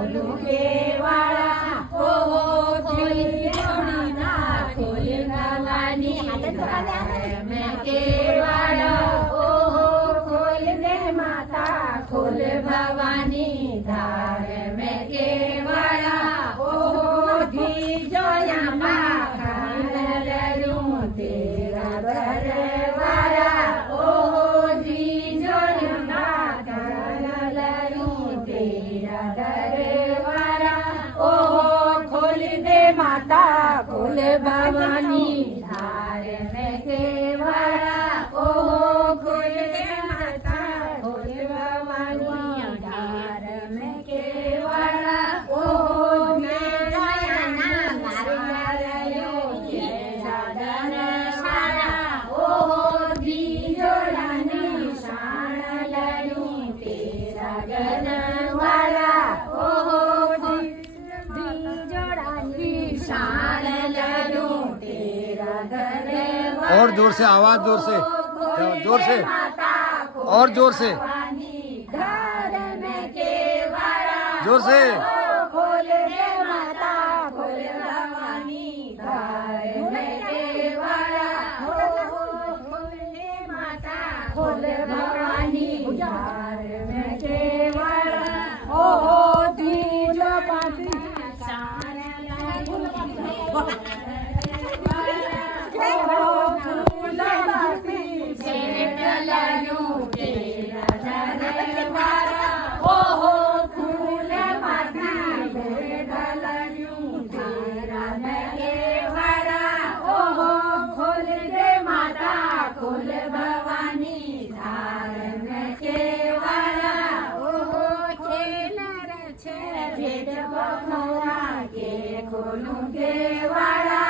ખોલું કેવાડા ઓહો ખોલી દેવડી ના ખોલી ભવાની મેં કેવાડા ઓહો ખોલ દે માતા ખોલ ભવાની ધાર મેં કેવાડા ઓહો ધી જોયા માખણ લડું તેરા દરવારા ઓહો ધી જોયા માખણ લડું તેરા દરવારા ઓહો ખોલ દે માતા ખોલ ભવાની ધાર મેં કેવાડા ઓહો ખોલ દે માતા ખોલ ભવાની ધાર મેં કેવાડા ઓહો મેં જોયા ના મારવાયો તેરા દરવારા ઓહો ધી જોડાની શાણ લડું તેરા ગનવારા ઓહો ધી જોડાની शान लडूं तेरा दरबार और जोर से आवाज जोर से और जोर से घर में केवड़ा जोर से खोल दे माता खोल भवानी घर में केवड़ा खोल दे माता खोल भवानी घर में केवड़ा ओहो धीजो पाती शान ओहो फूल माती तेरा में केवड़ा ओहो खोल दे माता खोल भवानी धार में केवड़ा ओहो खेल छे भेद बखरा के खोलूं केवड़ा